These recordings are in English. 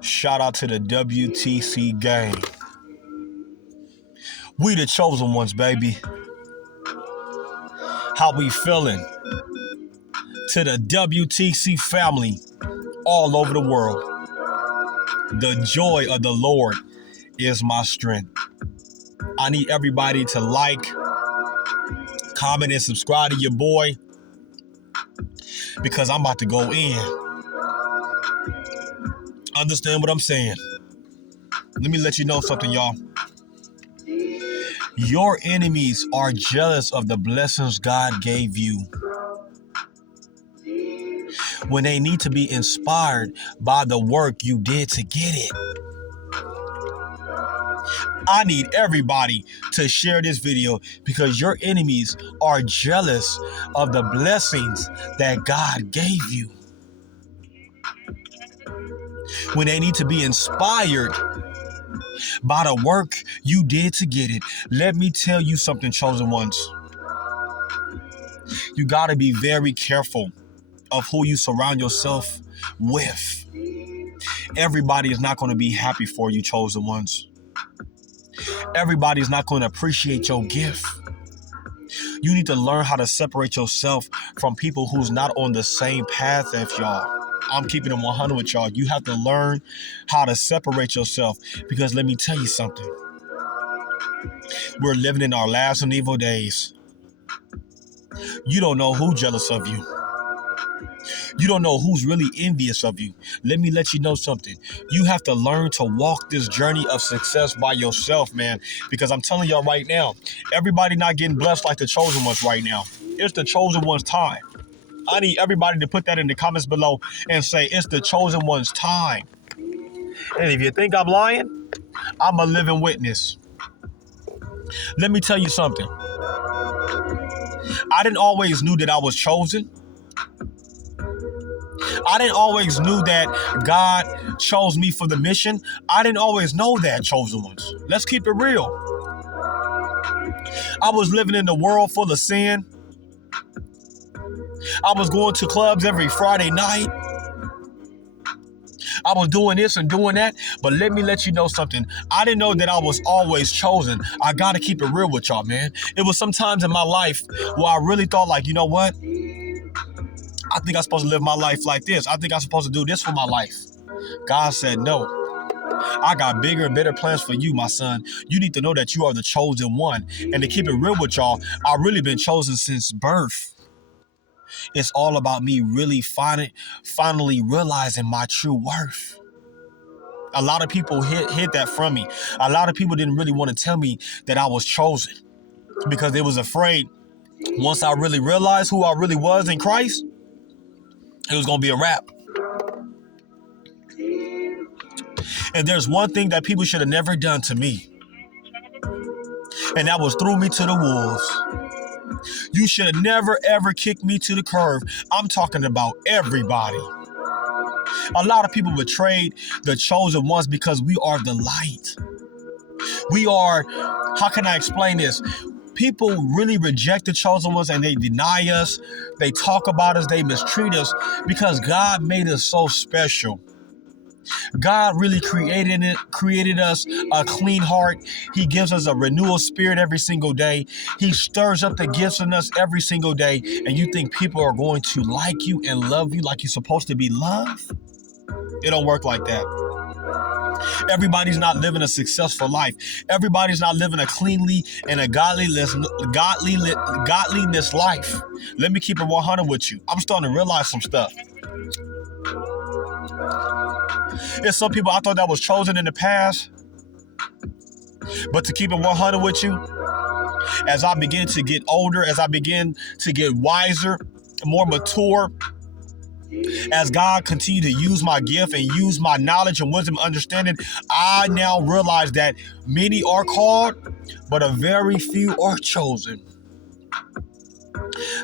Shout out to the WTC gang. We the chosen ones, baby. How we feeling? To the WTC family all over the world. The joy of the Lord is my strength. I need everybody to like, comment, and subscribe to your boy, because I'm about to go in. Understand what I'm saying? Let me let you know something, y'all. Your enemies are jealous of the blessings God gave you, when they need to be inspired by the work you did to get it. I need everybody to share this video, because your enemies are jealous of the blessings that God gave you, when they need to be inspired by the work you did to get it. Let me tell you something, chosen ones. You got to be very careful of who you surround yourself with. Everybody is not going to be happy for you, chosen ones. Everybody is not going to appreciate your gift. You need to learn how to separate yourself from people who's not on the same path as y'all. I'm keeping it 100 with y'all. You have to learn how to separate yourself, because let me tell you something. We're living in our last and evil days. You don't know who's jealous of you. You don't know who's really envious of you. Let me let you know something. You have to learn to walk this journey of success by yourself, man. Because I'm telling y'all right now, everybody not getting blessed like the chosen ones right now. It's the chosen one's time. I need everybody to put that in the comments below and say, it's the chosen one's time. And if you think I'm lying, I'm a living witness. Let me tell you something. I didn't always knew that I was chosen. I didn't always knew that God chose me for the mission. I didn't always know that, chosen ones. Let's keep it real. I was living in a world full of sin. I was going to clubs every Friday night. I was doing this and doing that. But let me let you know something. I didn't know that I was always chosen. I got to keep it real with y'all, man. It was sometimes in my life where I really thought, like, you know what? I think I'm supposed to live my life like this. I think I'm supposed to do this for my life. God said, no. I got bigger and better plans for you, my son. You need to know that you are the chosen one. And to keep it real with y'all, I've really been chosen since birth. It's all about me really finally realizing my true worth. A lot of people hid that from me. A lot of people didn't really want to tell me that I was chosen, because they was afraid once I really realized who I really was in Christ, it was going to be a wrap. And there's one thing that people should have never done to me, and that was threw me to the wolves. You should have never, ever kicked me to the curb. I'm talking about everybody. A lot of people betrayed the chosen ones because we are the light. We are, how can I explain this? People really reject the chosen ones and they deny us. They talk about us. They mistreat us because God made us so special. God really created us a clean heart. He gives us a renewal spirit every single day. He stirs up the gifts in us every single day. And you think people are going to like you and love you like you're supposed to be loved? It don't work like that. Everybody's not living a successful life. Everybody's not living a cleanly and a godliness life. Let me keep it 100 with you. I'm starting to realize some stuff. There's some people I thought that was chosen in the past. But to keep it 100 with you, as I begin to get older, as I begin to get wiser, more mature, as God continue to use my gift and use my knowledge and wisdom and understanding, I now realize that many are called, but a very few are chosen.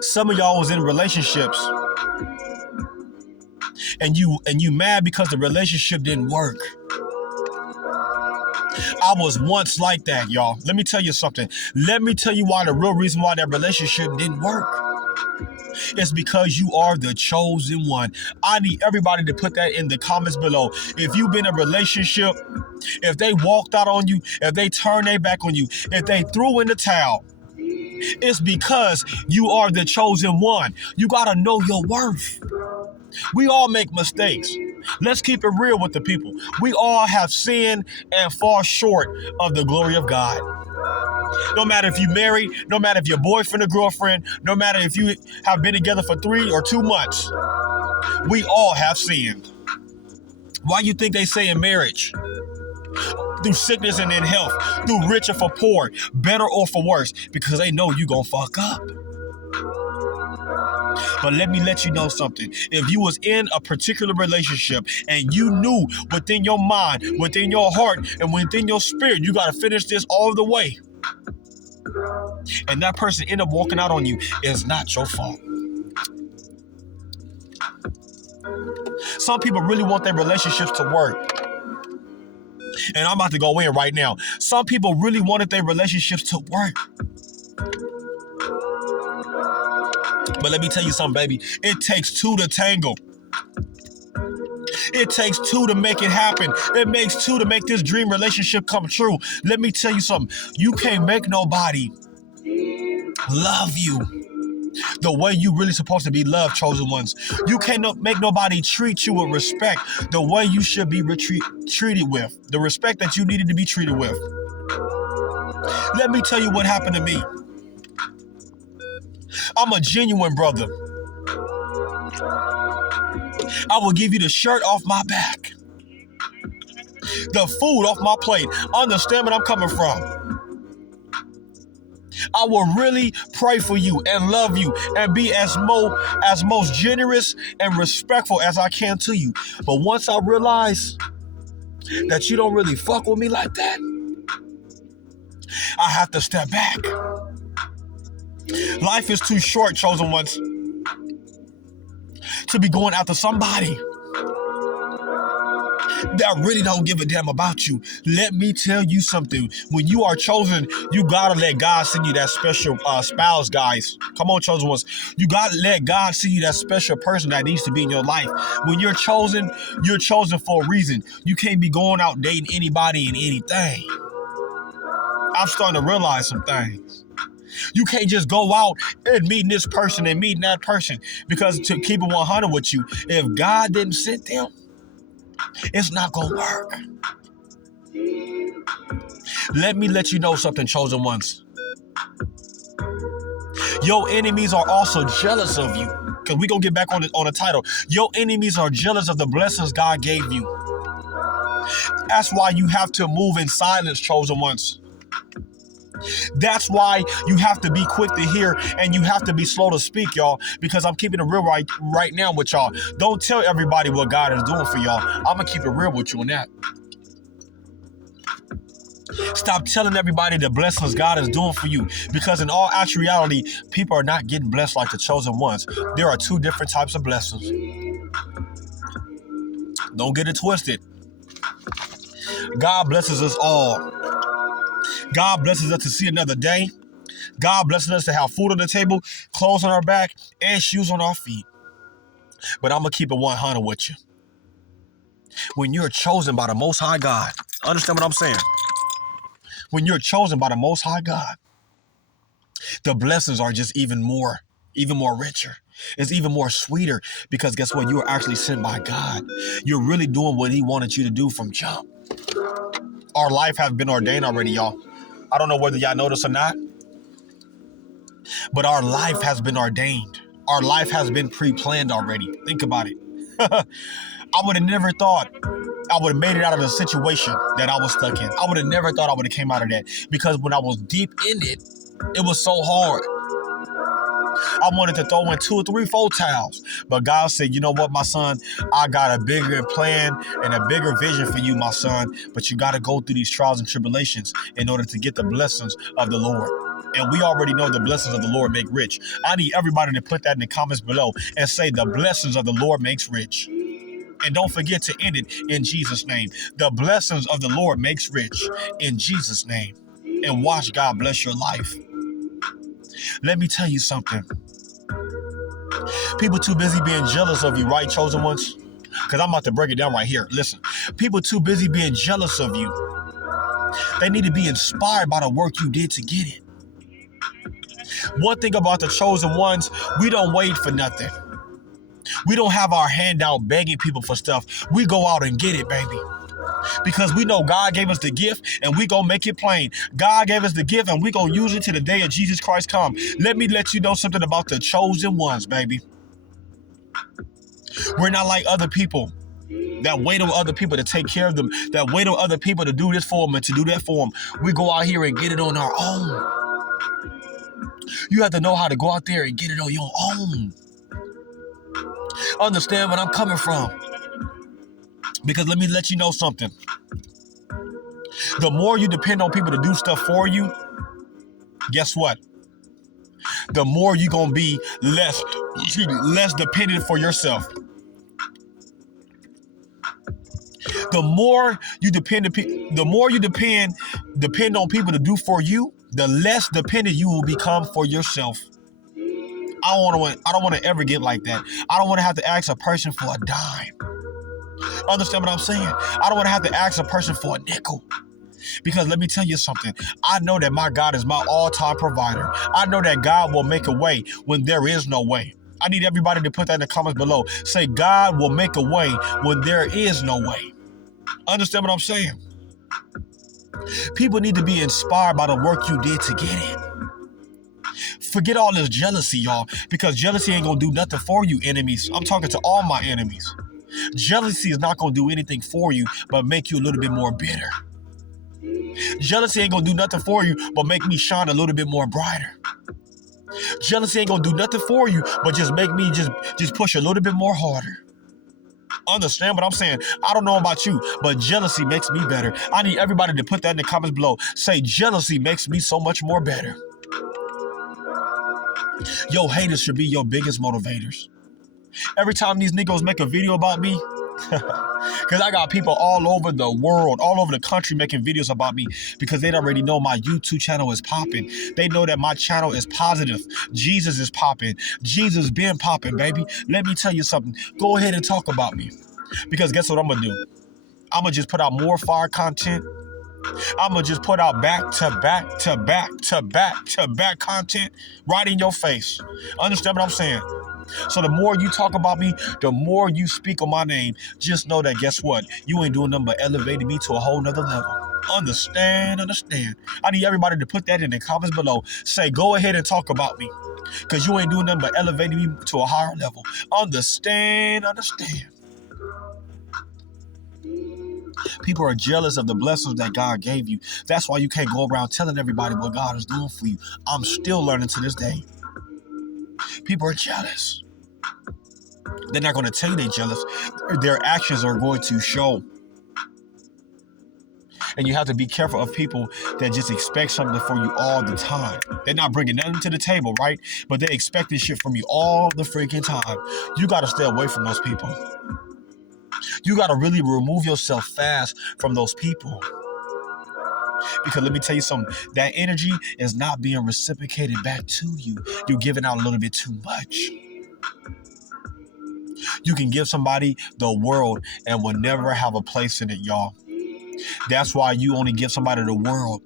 Some of y'all was in relationships and you mad because the relationship didn't work. I was once like that, y'all. Let me tell you something. Let me tell you why the real reason why that relationship didn't work. It's because you are the chosen one. I need everybody to put that in the comments below. If you've been in a relationship, if they walked out on you, if they turned their back on you, if they threw in the towel, it's because you are the chosen one. You got to know your worth. We all make mistakes. Let's keep it real with the people. We all have sinned and fall short of the glory of God. No matter if you're married, no matter if you're boyfriend or girlfriend, no matter if you have been together for 3 or 2 months, we all have sinned. Why you think they say in marriage? Through sickness and in health, through rich or for poor, better or for worse, because they know you gonna fuck up. But let me let you know something. If you was in a particular relationship and you knew within your mind, within your heart, and within your spirit, you gotta finish this all the way, and that person end up walking out on you, it's not your fault. Some people really want their relationships to work. And I'm about to go in right now. Some people really wanted their relationships to work. But let me tell you something, baby. It takes 2 to tangle. It takes 2 to make it happen. It makes 2 to make this dream relationship come true. Let me tell you something. You can't make nobody love you the way you really supposed to be loved, chosen ones. You can't make nobody treat you with respect the way you should be treated with. The respect that you needed to be treated with. Let me tell you what happened to me. I'm a genuine brother. I will give you the shirt off my back, the food off my plate. Understand where I'm coming from. I will really pray for you and love you and be as most generous and respectful as I can to you. But once I realize that you don't really fuck with me like that, I have to step back. Life is too short, chosen ones, to be going after somebody that really don't give a damn about you. Let me tell you something. When you are chosen, you gotta let God send you that special spouse, guys. Come on, chosen ones. You gotta let God send you that special person that needs to be in your life. When you're chosen for a reason. You can't be going out dating anybody and anything. I'm starting to realize some things. You can't just go out and meeting this person and meeting that person, because to keep it 100 with you, if God didn't send them, it's not gonna work. Let me let you know something, chosen ones. Your enemies are also jealous of you. Because we're gonna get back on the title. Your enemies are jealous of the blessings God gave you. That's why you have to move in silence, chosen ones. That's why you have to be quick to hear and you have to be slow to speak, y'all, because I'm keeping it real right now with y'all. Don't tell everybody what God is doing for y'all. I'm going to keep it real with you on that. Stop telling everybody the blessings God is doing for you, because in all actuality, people are not getting blessed like the chosen ones. There are 2 different types of blessings. Don't get it twisted. God blesses us all. God blesses us to see another day. God blesses us to have food on the table, clothes on our back, and shoes on our feet. But I'm going to keep it 100 with you. When you're chosen by the Most High God, understand what I'm saying? When you're chosen by the Most High God, the blessings are just even more richer. It's even more sweeter, because guess what? You are actually sent by God. You're really doing what He wanted you to do from jump. Our life has been ordained already, y'all. I don't know whether y'all notice or not, but our life has been ordained. Our life has been pre-planned already. Think about it. I would have never thought I would have made it out of the situation that I was stuck in. I would have never thought I would have came out of that, because when I was deep in it, it was so hard. I wanted to throw in 2 or 3, 4 towels. But God said, you know what, my son? I got a bigger plan and a bigger vision for you, my son. But you got to go through these trials and tribulations in order to get the blessings of the Lord. And we already know the blessings of the Lord make rich. I need everybody to put that in the comments below and say the blessings of the Lord makes rich. And don't forget to end it in Jesus' name. The blessings of the Lord makes rich in Jesus' name. And watch God bless your life. Let me tell you something. People too busy being jealous of you, right, chosen ones? Because I'm about to break it down right here. Listen, people too busy being jealous of you. They need to be inspired by the work you did to get it. One thing about the chosen ones, we don't wait for nothing. We don't have our hand out begging people for stuff. We go out and get it, baby. Because we know God gave us the gift and we gonna make it plain. God gave us the gift and we gonna use it till the day of Jesus Christ come. Let me let you know something about the chosen ones, baby. We're not like other people that wait on other people to take care of them, that wait on other people to do this for them and to do that for them. We go out here and get it on our own. You have to know how to go out there and get it on your own. Understand where I'm coming from. Because let me let you know something. The more you depend on people to do stuff for you, guess what? The more you're going to be less dependent for yourself. The more you depend on people to do for you, the less dependent you will become for yourself. I don't want to ever get like that. I don't want to have to ask a person for a dime. Understand what I'm saying? I don't want to have to ask a person for a nickel. Because let me tell you something. I know that my God is my all-time provider. I know that God will make a way when there is no way. I need everybody to put that in the comments below. Say, God will make a way when there is no way. Understand what I'm saying? People need to be inspired by the work you did to get it. Forget all this jealousy, y'all, because jealousy ain't gonna do nothing for you, enemies. I'm talking to all my enemies. Jealousy is not gonna do anything for you but make you a little bit more bitter. Jealousy ain't gonna do nothing for you but make me shine a little bit more brighter. Jealousy ain't gonna do nothing for you but just make me just push a little bit more harder. Understand what I'm saying? I don't know about you, but jealousy makes me better. I need everybody to put that in the comments below. Say, jealousy makes me so much more better. Your haters should be your biggest motivators. Every time these niggas make a video about me, because I got people all over the world, all over the country making videos about me because they already know my YouTube channel is popping. They know that my channel is positive. Jesus is popping. Jesus been popping, baby. Let me tell you something. Go ahead and talk about me. Because guess what I'm going to do? I'm going to just put out more fire content. I'm going to just put out back to back to back to back to back content right in your face. Understand what I'm saying? So the more you talk about me, the more you speak on my name, just know that guess what? You ain't doing nothing but elevating me to a whole nother level. Understand. I need everybody to put that in the comments below. Say, go ahead and talk about me. Because you ain't doing nothing but elevating me to a higher level. Understand. People are jealous of the blessings that God gave you. That's why you can't go around telling everybody what God is doing for you. I'm still learning to this day. People are jealous. They're not going to tell you they're jealous. Their actions are going to show. And you have to be careful of people that just expect something from you all the time. They're not bringing nothing to the table, right? But they expect this shit from you all the freaking time. You got to stay away from those people. You got to really remove yourself fast from those people. Because let me tell you something, that energy is not being reciprocated back to you. You're giving out a little bit too much. You can give somebody the world and will never have a place in it, y'all. That's why you only give somebody the world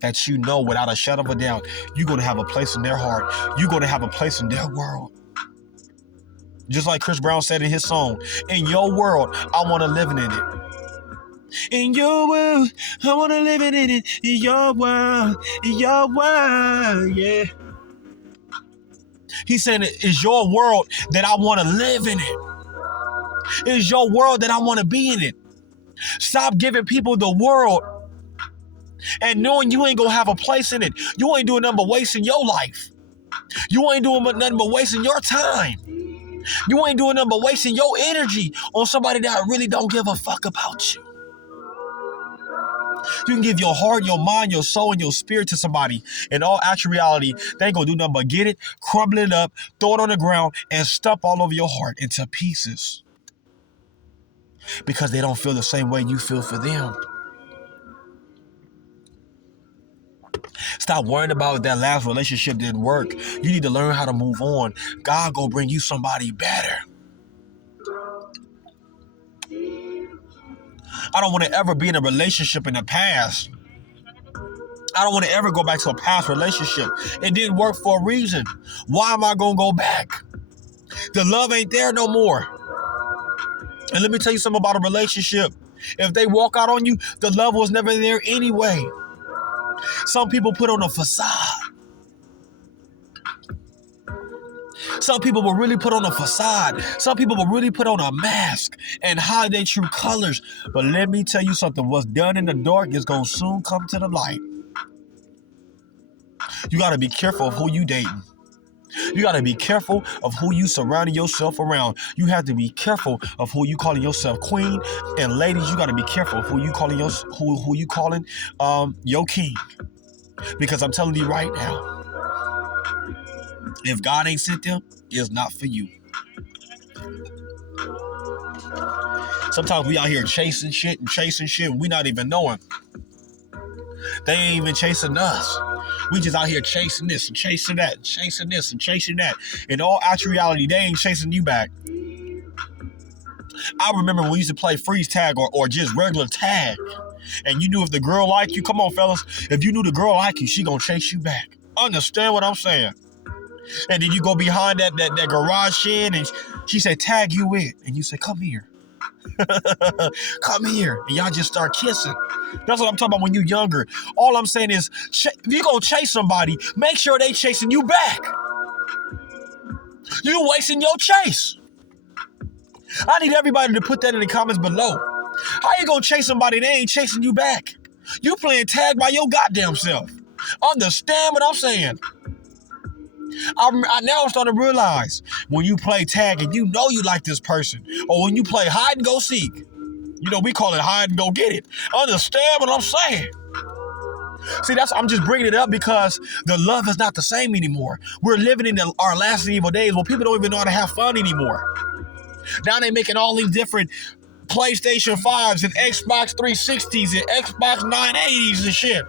that you know without a shadow of a doubt, you're going to have a place in their heart. You're going to have a place in their world. Just like Chris Brown said in his song, in your world, I want to live in it. In your world, I want to live in it. In your world, yeah. He said, it's your world that I want to live in it. It's your world that I want to be in it. Stop giving people the world and knowing you ain't going to have a place in it. You ain't doing nothing but wasting your life. You ain't doing nothing but wasting your time. You ain't doing nothing but wasting your energy on somebody that really don't give a fuck about you. You can give your heart, your mind, your soul, and your spirit to somebody. In all actual reality, they ain't gonna do nothing but get it, crumble it up, throw it on the ground, and stomp all over your heart into pieces. because they don't feel the same way you feel for them. Stop worrying about that last relationship didn't work. You need to learn how to move on. God gonna bring you somebody better. I don't want to ever be in a relationship in the past. I don't want to ever go back to a past relationship. It didn't work for a reason. Why am I going to go back? The love ain't there no more. And let me tell you something about a relationship. If they walk out on you, the love was never there anyway. Some people put on a facade. Some people will really put on a facade. Some people will really put on a mask and hide their true colors. But let me tell you something. What's done in the dark is going to soon come to the light. You got to be careful of who you dating. You got to be careful of who you surrounding yourself around. You have to be careful of who you calling yourself queen. And ladies, you got to be careful of who you calling your king. Because I'm telling you right now, if God ain't sent them, it's not for you. Sometimes we out here chasing shit and we not even knowing. They ain't even chasing us. We just out here chasing this and chasing that, chasing this and chasing that. In all actual reality, they ain't chasing you back. I remember when we used to play freeze tag or just regular tag. And you knew if the girl liked you, come on fellas, if you knew the girl liked you, she gonna chase you back. Understand what I'm saying? And then you go behind that garage shed and she said, tag you in. And you say, come here. Come here. And y'all just start kissing. That's what I'm talking about when you're younger. All I'm saying is, if you're going to chase somebody, make sure they chasing you back. You wasting your chase. I need everybody to put that in the comments below. How you going to chase somebody that ain't chasing you back? You playing tag by your goddamn self. Understand what I'm saying? I now starting to realize when you play tag and you know you like this person, or when you play hide and go seek, you know, we call it hide and go get it. Understand what I'm saying? See, I'm just bringing it up because the love is not the same anymore. We're living in our last and evil days where people don't even know how to have fun anymore. Now they're making all these different PlayStation 5s and Xbox 360s and Xbox 980s and shit.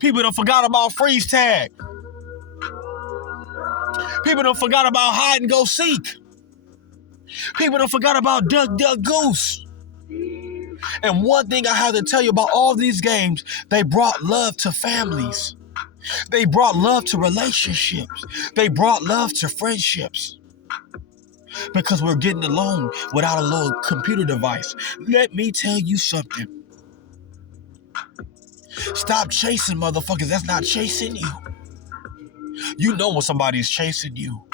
People done forgot about freeze tag. People done forgot about hide and go seek. People done forgot about duck, duck, goose. And one thing I have to tell you about all these games, they brought love to families. They brought love to relationships. They brought love to friendships. Because we're getting along without a little computer device. Let me tell you something. Stop chasing motherfuckers. That's not chasing you. You know when somebody's chasing you.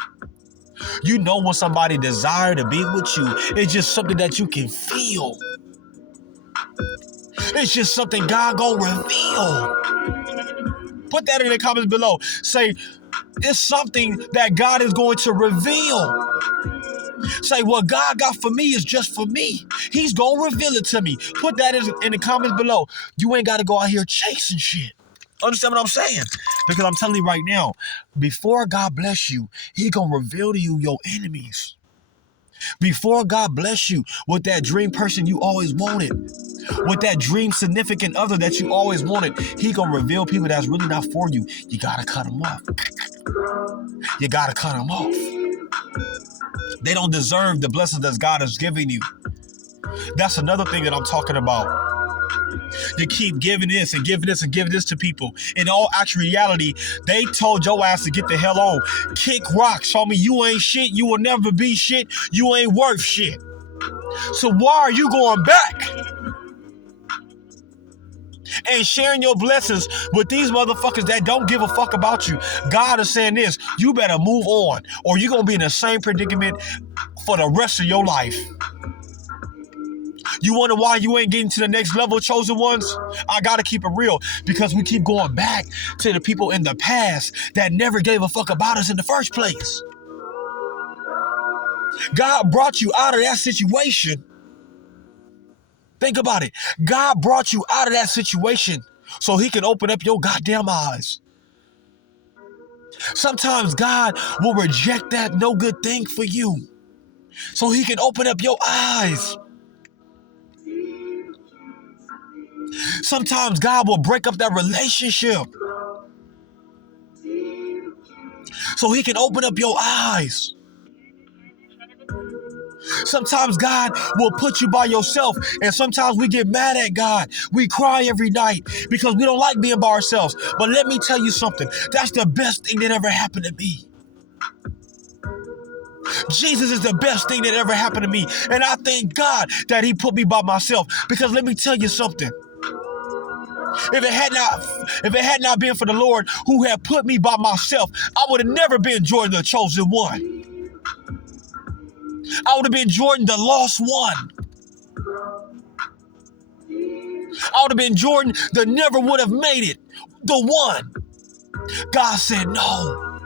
You know when somebody desire to be with you. It's just something that you can feel. It's just something God gonna reveal. Put that in the comments below. Say, it's something that God is going to reveal. Say, what God got for me is just for me. He's gonna reveal it to me. Put that in the comments below. You ain't gotta go out here chasing shit. Understand what I'm saying? Because I'm telling you right now, before God bless you, He gonna reveal to you your enemies. Before God bless you with that dream person you always wanted, with that dream significant other that you always wanted, He gonna reveal people that's really not for you. You gotta cut them off. You gotta cut them off. They don't deserve the blessings that God is giving you. That's another thing that I'm talking about. You keep giving this and giving this and giving this to people. In all actual reality, they told your ass to get the hell on. Kick rocks. Show me you ain't shit. You will never be shit. You ain't worth shit. So why are you going back and sharing your blessings with these motherfuckers that don't give a fuck about you? God is saying this. You better move on or you're going to be in the same predicament for the rest of your life. You wonder why you ain't getting to the next level, chosen ones? I gotta keep it real because we keep going back to the people in the past that never gave a fuck about us in the first place. God brought you out of that situation. Think about it. God brought you out of that situation so He can open up your goddamn eyes. Sometimes God will reject that no good thing for you. so he can open up your eyes. Sometimes God will break up that relationship so he can open up your eyes. Sometimes God will put you by yourself, and sometimes we get mad at God. We cry every night because we don't like being by ourselves. But let me tell you something. That's the best thing that ever happened to me. Jesus is the best thing that ever happened to me. And I thank God that he put me by myself, because let me tell you something. If it had not been for the Lord who had put me by myself, I would have never been Jordan the chosen one. I would have been Jordan the lost one. I would have been Jordan that never would have made it. The one. God said no.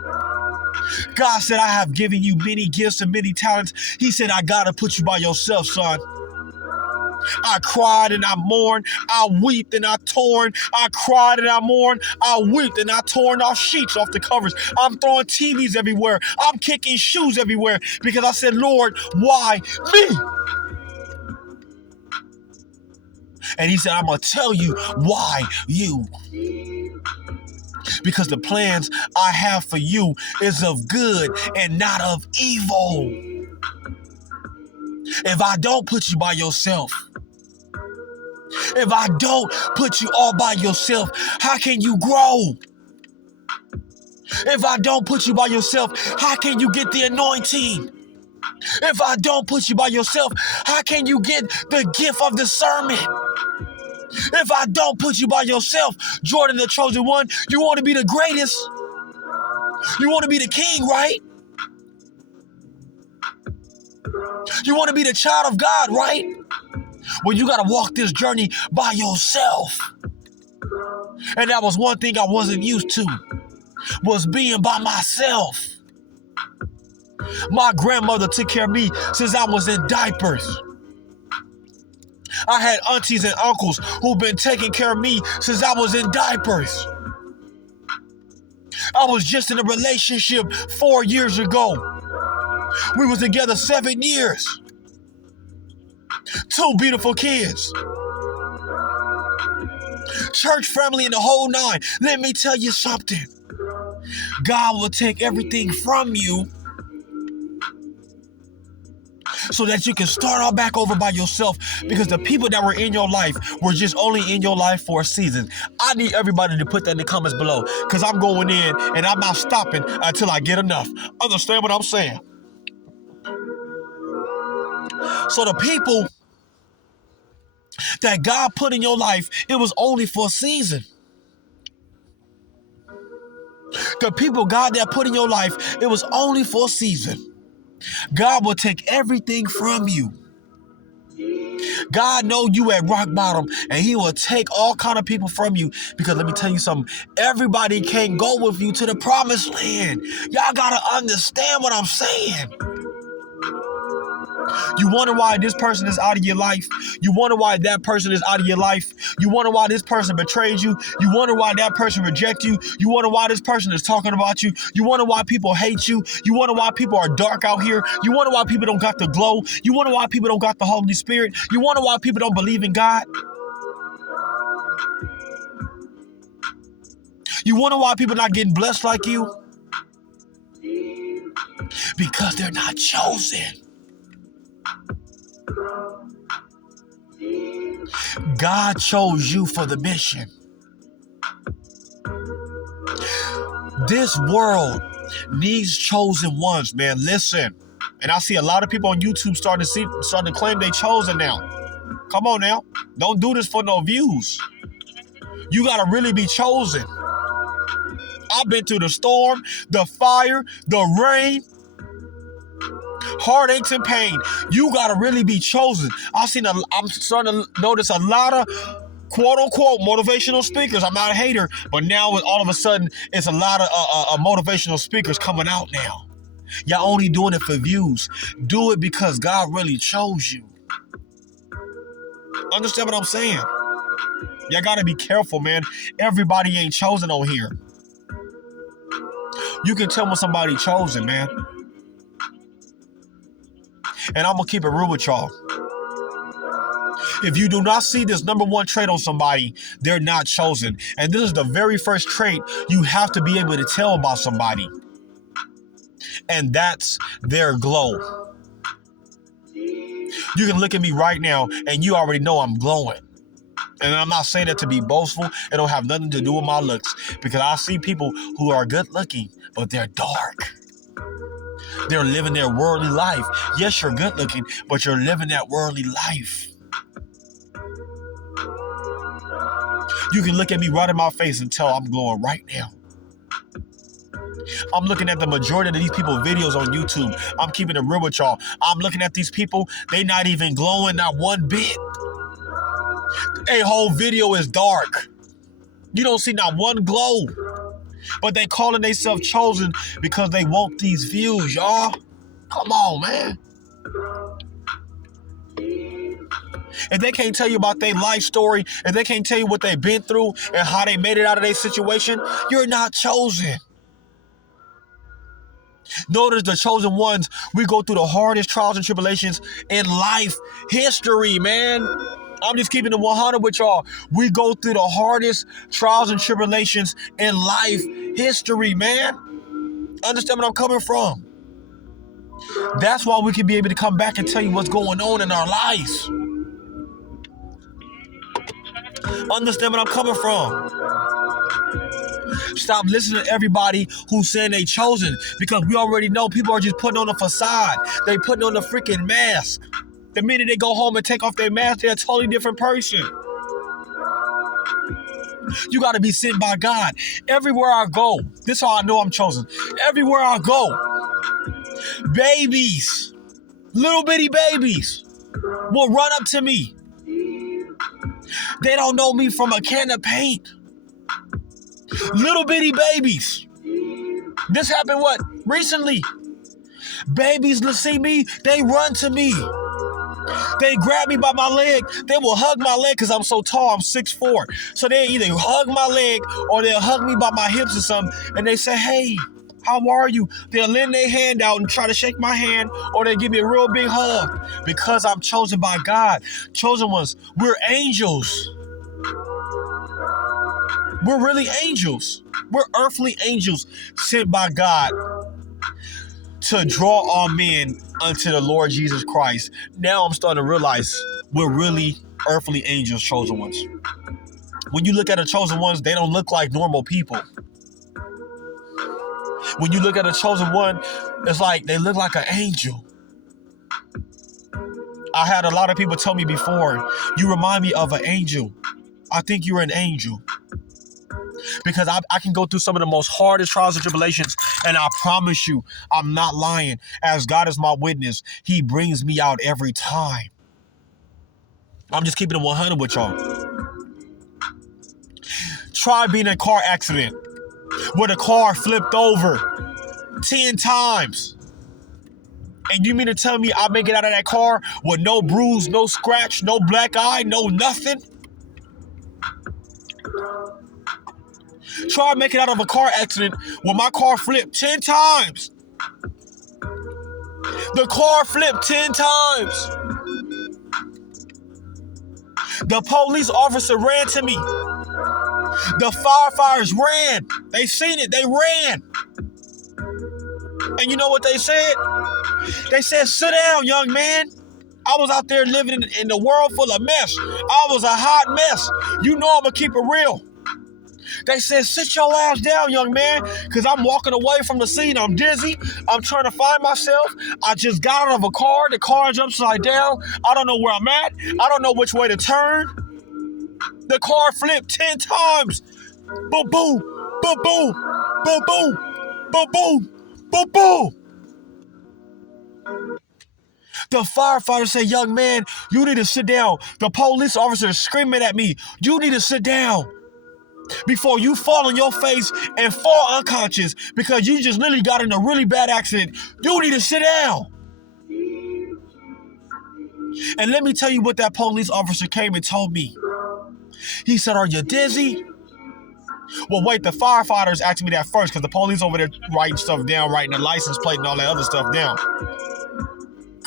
God said, I have given you many gifts and many talents. He said, I gotta put you by yourself, son. I cried and I mourned. I wept and I torn. I cried and I mourned. I wept and I torn off sheets off the covers. I'm throwing TVs everywhere. I'm kicking shoes everywhere because I said, Lord, why me? And he said, I'm going to tell you why you. Because the plans I have for you is of good and not of evil. If I don't put you by yourself, if I don't put you all by yourself, how can you grow? If I don't put you by yourself, how can you get the anointing? If I don't put you by yourself, how can you get the gift of discernment? If I don't put you by yourself, Jordan the chosen one, you want to be the greatest? You want to be the king, right? You want to be the child of God, right? Well, you got to walk this journey by yourself. And that was one thing I wasn't used to, was being by myself. My grandmother took care of me since I was in diapers. I had aunties and uncles who've been taking care of me since I was in diapers. I was just in a relationship 4 years ago. We was together 7 years. 2 beautiful kids. Church family and the whole nine. Let me tell you something. God will take everything from you so that you can start all back over by yourself, because the people that were in your life were just only in your life for a season. I need everybody to put that in the comments below, because I'm going in and I'm not stopping until I get enough. Understand what I'm saying? So the people that God put in your life, it was only for a season. The people God that put in your life, it was only for a season. God will take everything from you. God know you at rock bottom, and he will take all kind of people from you, because let me tell you something, everybody can't go with you to the promised land. Y'all gotta understand what I'm saying. You wonder why this person is out of your life. You wonder why that person is out of your life. You wonder why this person betrayed you. You wonder why that person rejected you. You wonder why this person is talking about you. You wonder why people hate you. You wonder why people are dark out here. You wonder why people don't got the glow. You wonder why people don't got the Holy Spirit. You wonder why people don't believe in God. You wonder why people not getting blessed like you. Because they're not chosen. God chose you for the mission. This world needs chosen ones, man. Listen. And I see a lot of people on YouTube starting to claim they chosen now. Come on now. Don't do this for no views. You gotta really be chosen. I've been through the storm, the fire, the rain, heartaches and pain. You gotta really be chosen. I'm starting to notice a lot of quote unquote motivational speakers. I'm not a hater, but now all of a sudden it's a lot of motivational speakers coming out now. Y'all only doing it for views. Do it because God really chose you. Understand what I'm saying? Y'all gotta be careful, man. Everybody ain't chosen on here. You can tell when somebody chosen, man. And I'm going to keep it real with y'all. If you do not see this number one trait on somebody, they're not chosen. And this is the very first trait you have to be able to tell about somebody. And that's their glow. You can look at me right now and you already know I'm glowing. And I'm not saying that to be boastful. It don't have nothing to do with my looks. Because I see people who are good looking, but they're dark. They're living their worldly life. Yes, you're good looking, but you're living that worldly life. You can look at me right in my face and tell I'm glowing right now. I'm looking at the majority of these people's videos on YouTube. I'm keeping it real with y'all. I'm looking at these people. They not even glowing, not one bit. A whole video is dark. You don't see not one glow. But they calling themselves chosen because they want these views, y'all. Come on, man. If they can't tell you about their life story, if they can't tell you what they've been through and how they made it out of their situation, you're not chosen. Notice the chosen ones, we go through the hardest trials and tribulations in life history, man. I'm just keeping it 100 with y'all. We go through the hardest trials and tribulations in life history, man. Understand what I'm coming from? That's why we can be able to come back and tell you what's going on in our lives. Understand what I'm coming from? Stop listening to everybody who's saying they chosen, because we already know people are just putting on a facade. They putting on a freaking mask. The minute they go home and take off their mask, they're a totally different person. You got to be sent by God. Everywhere I go, this is how I know I'm chosen. Everywhere I go, babies, little bitty babies will run up to me. They don't know me from a can of paint. Little bitty babies. This happened recently? Babies will see me, they run to me. They grab me by my leg. They will hug my leg because I'm so tall. I'm 6'4". So they either hug my leg or they'll hug me by my hips or something. And they say, hey, how are you? They'll lend their hand out and try to shake my hand, or they give me a real big hug because I'm chosen by God. Chosen ones, we're angels. We're really angels. We're earthly angels sent by God to draw all men unto the Lord Jesus Christ. Now I'm starting to realize we're really earthly angels, chosen ones. When you look at the chosen ones, they don't look like normal people. When you look at a chosen one, it's like they look like an angel. I had a lot of people tell me before, you remind me of an angel. I think you're an angel. Because I can go through some of the most hardest trials and tribulations, and I promise you, I'm not lying. As God is my witness, He brings me out every time. I'm just keeping it 100 with y'all. Try being in a car accident where the car flipped over 10 times. And you mean to tell me I make it out of that car with no bruise, no scratch, no black eye, no nothing? Try making out of a car accident where my car flipped 10 times. The car flipped 10 times. The police officer ran to me. The firefighters ran. They seen it. They ran. And you know what they said? They said, sit down, young man. I was out there living in the world full of mess. I was a hot mess. You know I'm going to keep it real. They said, sit your ass down, young man, because I'm walking away from the scene. I'm dizzy. I'm trying to find myself. I just got out of a car. The car's upside down. I don't know where I'm at. I don't know which way to turn. The car flipped 10 times. Boom, boom, boom, boom, boom, boom, boom, boom, boom, boom. The firefighter said, young man, you need to sit down. The police officer is screaming at me. You need to sit down before you fall on your face and fall unconscious because you just literally got in a really bad accident. You need to sit down. And let me tell you what that police officer came and told me. He said, are you dizzy? Well, wait, the firefighters asked me that first because the police over there writing stuff down, writing the license plate and all that other stuff down.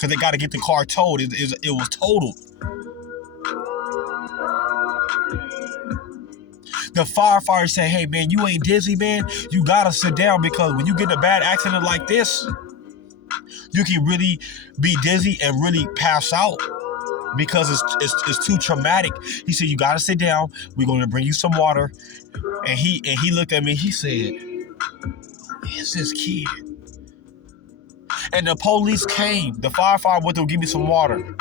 because they got to get the car towed. It was totaled. The firefighter said, hey, man, you ain't dizzy, man. You got to sit down because when you get in a bad accident like this, you can really be dizzy and really pass out because it's too traumatic. He said, you got to sit down. We're going to bring you some water. And he looked at me. He said, who is this kid? And the police came. The firefighter went to give me some water.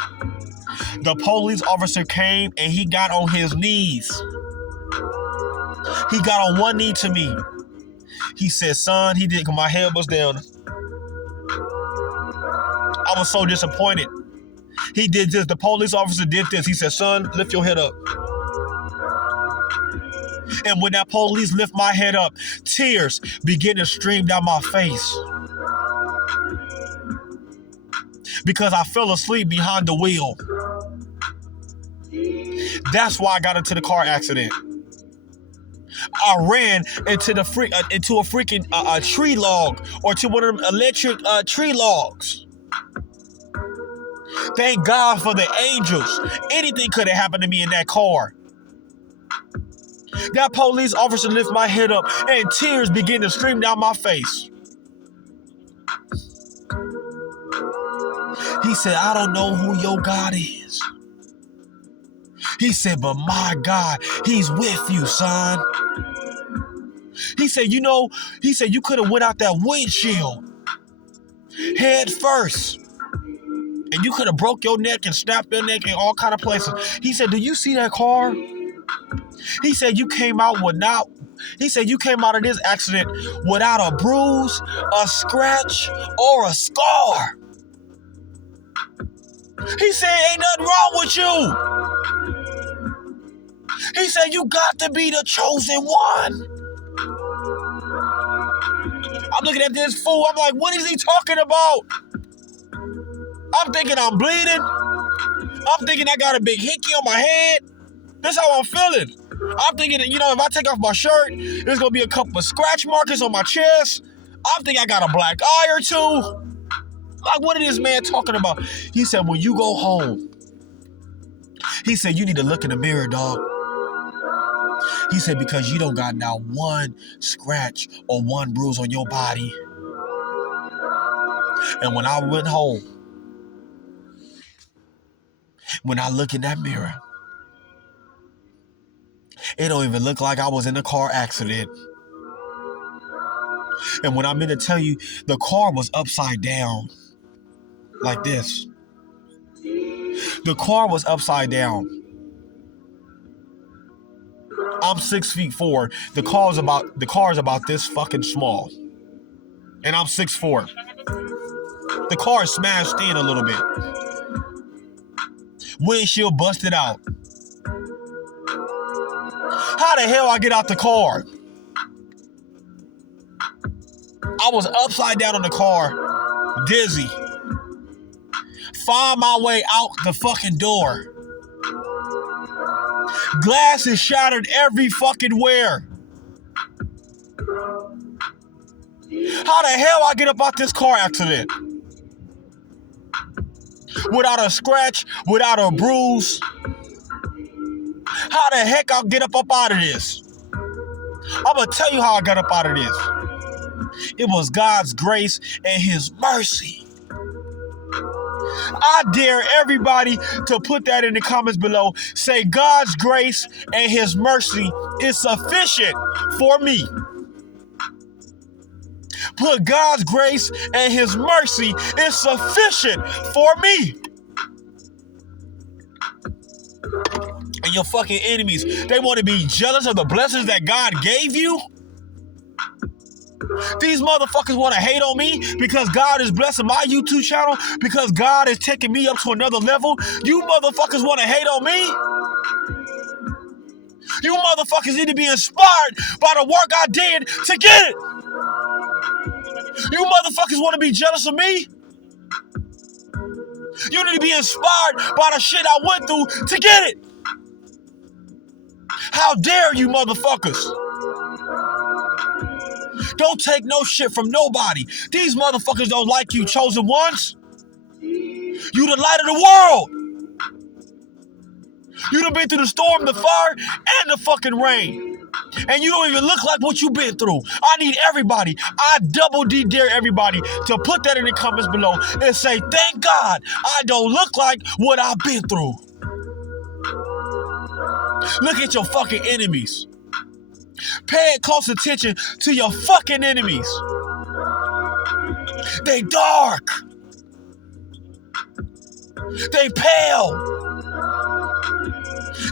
The police officer came and he got on his knees. He got on one knee to me. He said, son, he did, because my head was down. I was so disappointed. He did this. The police officer did this. He said, son, lift your head up. And when that police lift my head up, tears begin to stream down my face. Because I fell asleep behind the wheel. That's why I got into the car accident. I ran into a freaking tree log, or to one of them electric tree logs. Thank God for the angels. Anything could have happened to me in that car. That police officer lifted my head up and tears began to stream down my face. He said, I don't know who your God is. He said, but my God, he's with you, son. He said, you could have went out that windshield head first. And you could have broke your neck and snapped your neck in all kind of places. He said, do you see that car? He said, you came out of this accident without a bruise, a scratch, or a scar. He said, ain't nothing wrong with you. He said, you got to be the chosen one. I'm looking at this fool. I'm like, what is he talking about? I'm thinking I'm bleeding. I'm thinking I got a big hickey on my head. That's how I'm feeling. I'm thinking that, if I take off my shirt, there's going to be a couple of scratch marks on my chest. I'm thinking I got a black eye or two. Like, what is this man talking about? He said, when you go home, he said, you need to look in the mirror, dog. He said, because you don't got now one scratch or one bruise on your body. And when I went home, when I look in that mirror, it don't even look like I was in a car accident. And when I meant to tell you, the car was upside down. Like this. The car was upside down. I'm 6'4". The car is about this fucking small. And I'm 6'4". The car is smashed in a little bit. Windshield busted out. How the hell I get out the car? I was upside down on the car, dizzy. Find my way out the fucking door. Glass is shattered every fucking where. How the hell I get up out this car accident? Without a scratch, without a bruise. How the heck I'll get up out of this? I'm going to tell you how I got up out of this. It was God's grace and his mercy. I dare everybody to put that in the comments below. Say God's grace and his mercy is sufficient for me. Put God's grace and his mercy is sufficient for me. And your fucking enemies, they want to be jealous of the blessings that God gave you. These motherfuckers want to hate on me because God is blessing my YouTube channel, because God is taking me up to another level. You motherfuckers want to hate on me? You motherfuckers need to be inspired by the work I did to get it. You motherfuckers want to be jealous of me? You need to be inspired by the shit I went through to get it. How dare you motherfuckers? Don't take no shit from nobody. These motherfuckers don't like you, chosen ones. You the light of the world. You done been through the storm, the fire, and the fucking rain. And you don't even look like what you've been through. I need everybody. I double D dare everybody to put that in the comments below and say, thank God I don't look like what I've been through. Look at your fucking enemies. Pay close attention to your fucking enemies. They dark. They pale.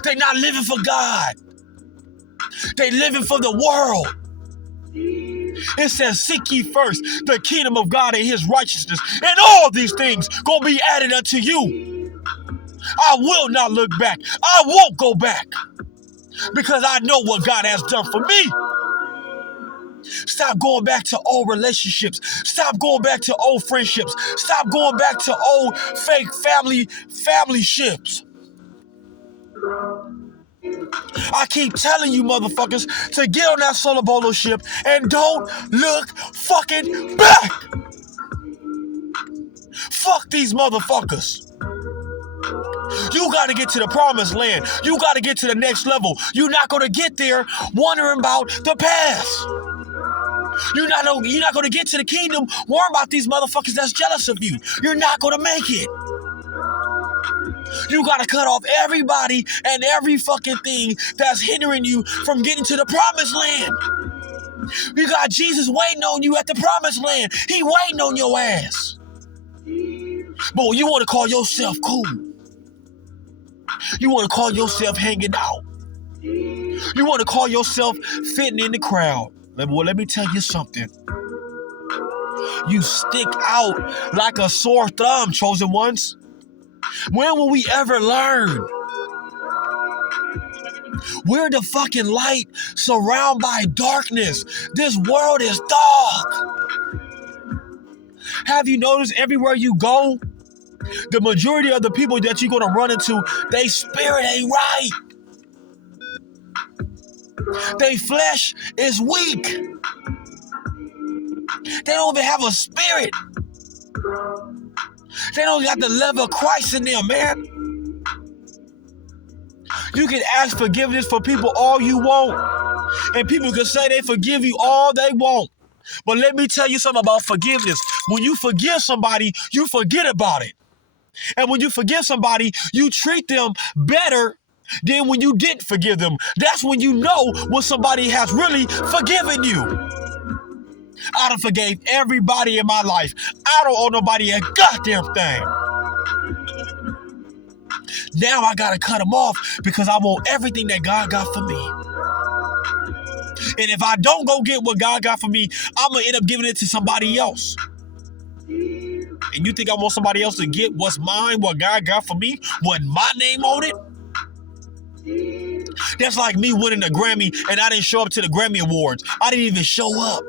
They not living for God. They living for the world. It says, seek ye first the kingdom of God and his righteousness, and all these things gonna be added unto you. I will not look back. I won't go back because I know what God has done for me. Stop going back to old relationships. Stop going back to old friendships. Stop going back to old fake family ships. I keep telling you motherfuckers to get on that Solo Bolo ship and don't look fucking back. Fuck these motherfuckers. You got to get to the promised land. You got to get to the next level. You're not going to get there wondering about the past. You're not going to get to the kingdom worrying about these motherfuckers that's jealous of you. You're not going to make it. You got to cut off everybody and every fucking thing that's hindering you from getting to the promised land. You got Jesus waiting on you at the promised land. He waiting on your ass. But you want to call yourself cool. You want to call yourself hanging out. You want to call yourself fitting in the crowd. Well, let me tell you something. You stick out like a sore thumb, chosen ones. When will we ever learn? We're the fucking light surrounded by darkness. This world is dark. Have you noticed everywhere you go, the majority of the people that you're going to run into, they spirit ain't right. They flesh is weak. They don't even have a spirit. They don't got the love of Christ in them, man. You can ask forgiveness for people all you want. And people can say they forgive you all they want. But let me tell you something about forgiveness. When you forgive somebody, you forget about it. And when you forgive somebody, you treat them better than when you didn't forgive them. That's when you know when somebody has really forgiven you. I done forgave everybody in my life. I don't owe nobody a goddamn thing. Now I gotta cut them off because I want everything that God got for me. And if I don't go get what God got for me, I'm gonna end up giving it to somebody else. And you think I want somebody else to get what's mine, what God got for me, with my name on it? That's like me winning a Grammy and I didn't show up to the Grammy Awards. I didn't even show up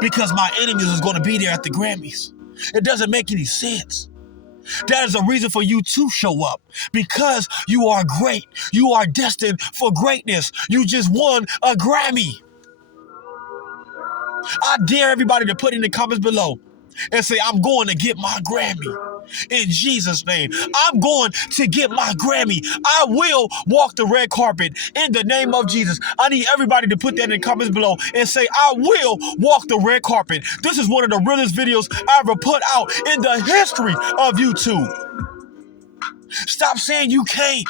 because my enemies was going to be there at the Grammys. It doesn't make any sense. That is a reason for you to show up because you are great. You are destined for greatness. You just won a Grammy. I dare everybody to put in the comments below and say, I'm going to get my Grammy. In Jesus' name, I'm going to get my Grammy. I will walk the red carpet in the name of Jesus. I need everybody to put that in the comments below and say, I will walk the red carpet. This is one of the realest videos I ever put out in the history of YouTube. Stop saying you can't.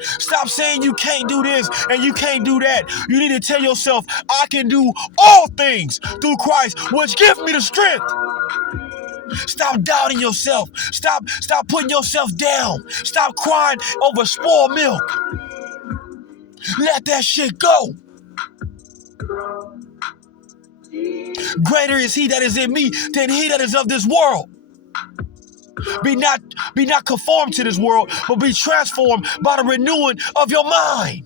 Stop saying you can't do this and you can't do that. You need to tell yourself, I can do all things through Christ, which gives me the strength. Stop doubting yourself. Stop putting yourself down. Stop crying over spoiled milk. Let that shit go. Greater is he that is in me than he that is of this world. Be not conformed to this world, but be transformed by the renewing of your mind.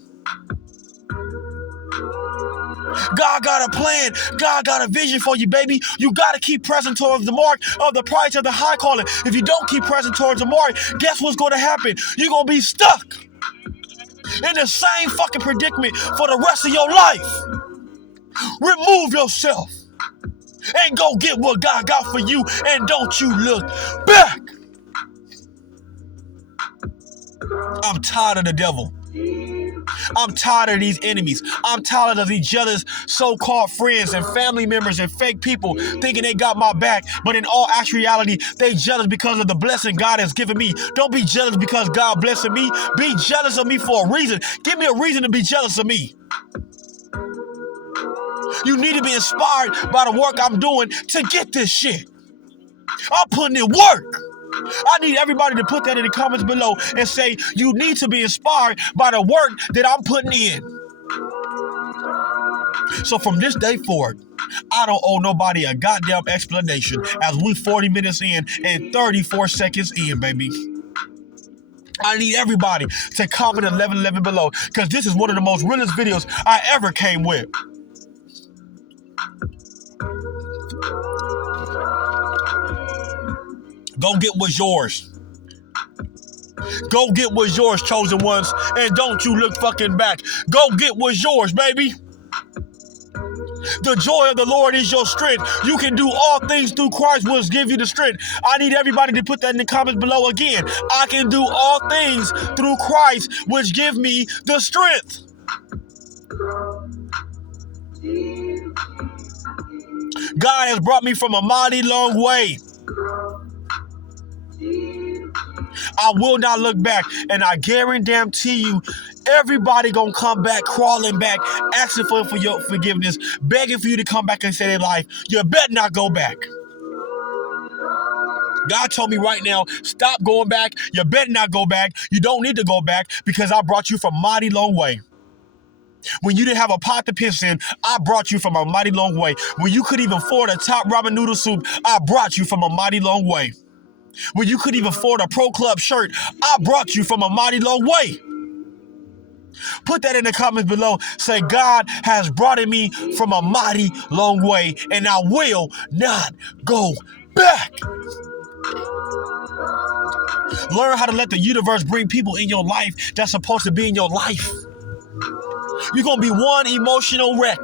God got a plan. God got a vision for you, baby. You got to keep pressing towards the mark of the prize of the high calling. If you don't keep pressing towards the mark, guess what's going to happen? You're going to be stuck in the same fucking predicament for the rest of your life. Remove yourself and go get what God got for you, and don't you look back. I'm tired of the devil. I'm tired of these enemies. I'm tired of these jealous so-called friends and family members and fake people thinking they got my back, but in all actuality, they jealous because of the blessing God has given me. Don't be jealous because God blessing me. Be jealous of me for a reason. Give me a reason to be jealous of me. You need to be inspired by the work I'm doing to get this shit. I'm putting in work. I need everybody to put that in the comments below and say you need to be inspired by the work that I'm putting in. So from this day forward, I don't owe nobody a goddamn explanation as we 40 minutes in and 34 seconds in, baby. I need everybody to comment 1111 below because this is one of the most realest videos I ever came with. Go get what's yours. Go get what's yours, chosen ones, and don't you look fucking back. Go get what's yours, baby. The joy of the Lord is your strength. You can do all things through Christ, which give you the strength. I need everybody to put that in the comments below again. I can do all things through Christ, which give me the strength. God has brought me from a mighty long way. I will not look back, and I guarantee you, everybody gonna come back, crawling back, asking for your forgiveness, begging for you to come back and save their life. You better not go back. God told me right now, stop going back. You better not go back. You don't need to go back because I brought you from a mighty long way. When you didn't have a pot to piss in, I brought you from a mighty long way. When you couldn't even afford a top ramen noodle soup, I brought you from a mighty long way. When you couldn't even afford a Pro Club shirt, I brought you from a mighty long way. Put that in the comments below. Say, God has brought me from a mighty long way, and I will not go back. Learn how to let the universe bring people in your life that's supposed to be in your life. You're going to be one emotional wreck.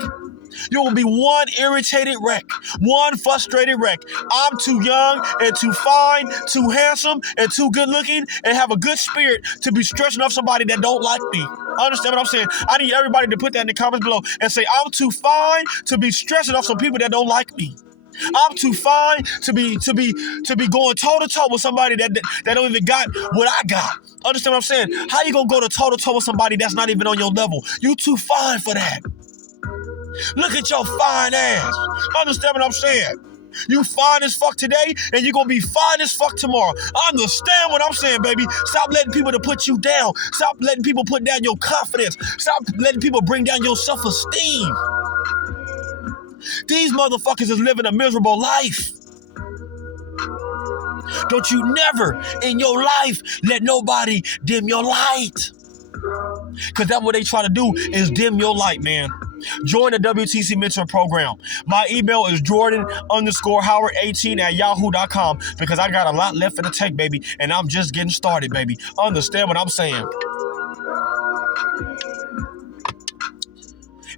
You're going to be one irritated wreck, one frustrated wreck. I'm too young and too fine, too handsome and too good looking and have a good spirit to be stressing off somebody that don't like me. Understand what I'm saying? I need everybody to put that in the comments below and say, I'm too fine to be stressing off some people that don't like me. I'm too fine to be going toe to toe with somebody that don't even got what I got. Understand what I'm saying? How you gonna go to toe to toe with somebody that's not even on your level? You too fine for that. Look at your fine ass. Understand what I'm saying? You fine as fuck today, and you're gonna be fine as fuck tomorrow. Understand what I'm saying, baby? Stop letting people to put you down. Stop letting people put down your confidence. Stop letting people bring down your self-esteem. These motherfuckers is living a miserable life. Don't you never in your life let nobody dim your light. Because that's what they try to do is dim your light, man. Join the WTC Mentor Program. My email is Jordan_Howard18@yahoo.com because I got a lot left in the tank, baby, and I'm just getting started, baby. Understand what I'm saying?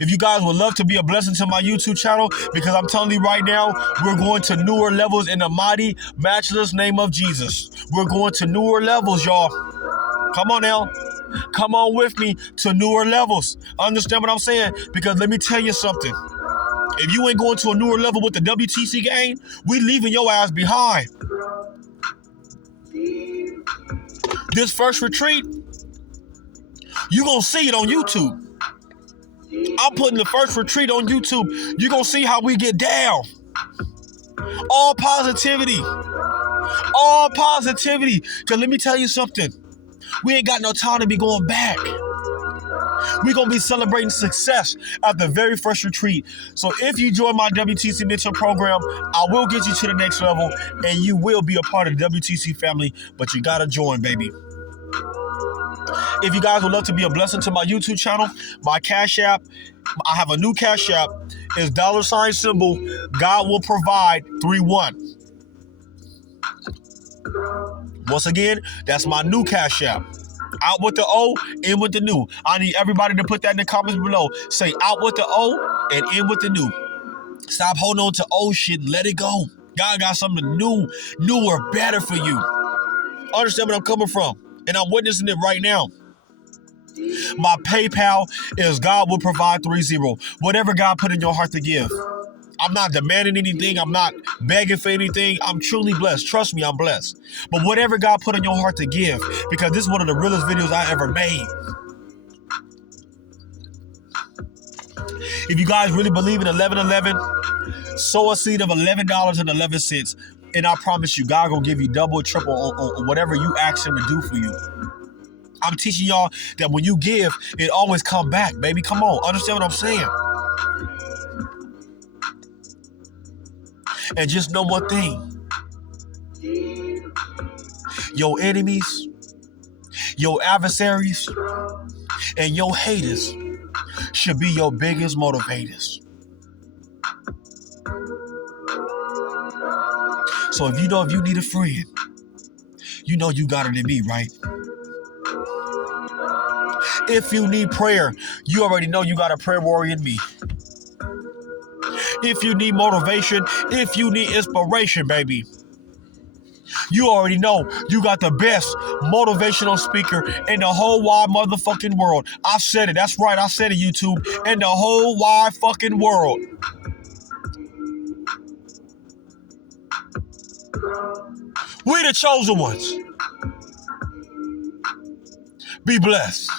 If you guys would love to be a blessing to my YouTube channel, because I'm telling you right now, we're going to newer levels in the mighty, matchless name of Jesus. We're going to newer levels, y'all. Come on now. Come on with me to newer levels. Understand what I'm saying? Because let me tell you something. If you ain't going to a newer level with the WTC gang, we leaving your ass behind. This first retreat, you gonna see it on YouTube. I'm putting the first retreat on YouTube. You're going to see how we get down. All positivity. All positivity. Because let me tell you something. We ain't got no time to be going back. We're going to be celebrating success at the very first retreat. So if you join my WTC Mentor Program, I will get you to the next level, and you will be a part of the WTC family, but you got to join, baby. If you guys would love to be a blessing to my YouTube channel, my Cash App, I have a new Cash App, is $, God will provide 31. Once again, that's my new Cash App. Out with the O, in with the new. I need everybody to put that in the comments below. Say out with the O and in with the new. Stop holding on to old shit and let it go. God got something new, newer, better for you. Understand where I'm coming from. And I'm witnessing it right now. My PayPal is God will provide 30. Whatever God put in your heart to give. I'm not demanding anything. I'm not begging for anything. I'm truly blessed. Trust me, I'm blessed. But whatever God put in your heart to give, because this is one of the realest videos I ever made. If you guys really believe in 1111, sow a seed of $11.11. And I promise you, God gonna give you double, triple on whatever you ask him to do for you. I'm teaching y'all that when you give, it always come back, baby. Come on, understand what I'm saying. And just know one thing. Your enemies, your adversaries, and your haters should be your biggest motivators. So if you need a friend, you know you got it in me, right? If you need prayer, you already know you got a prayer warrior in me. If you need motivation, if you need inspiration, baby, you already know you got the best motivational speaker in the whole wide motherfucking world. I said it. That's right. I said it, YouTube. In the whole wide fucking world. We the chosen ones. Be blessed.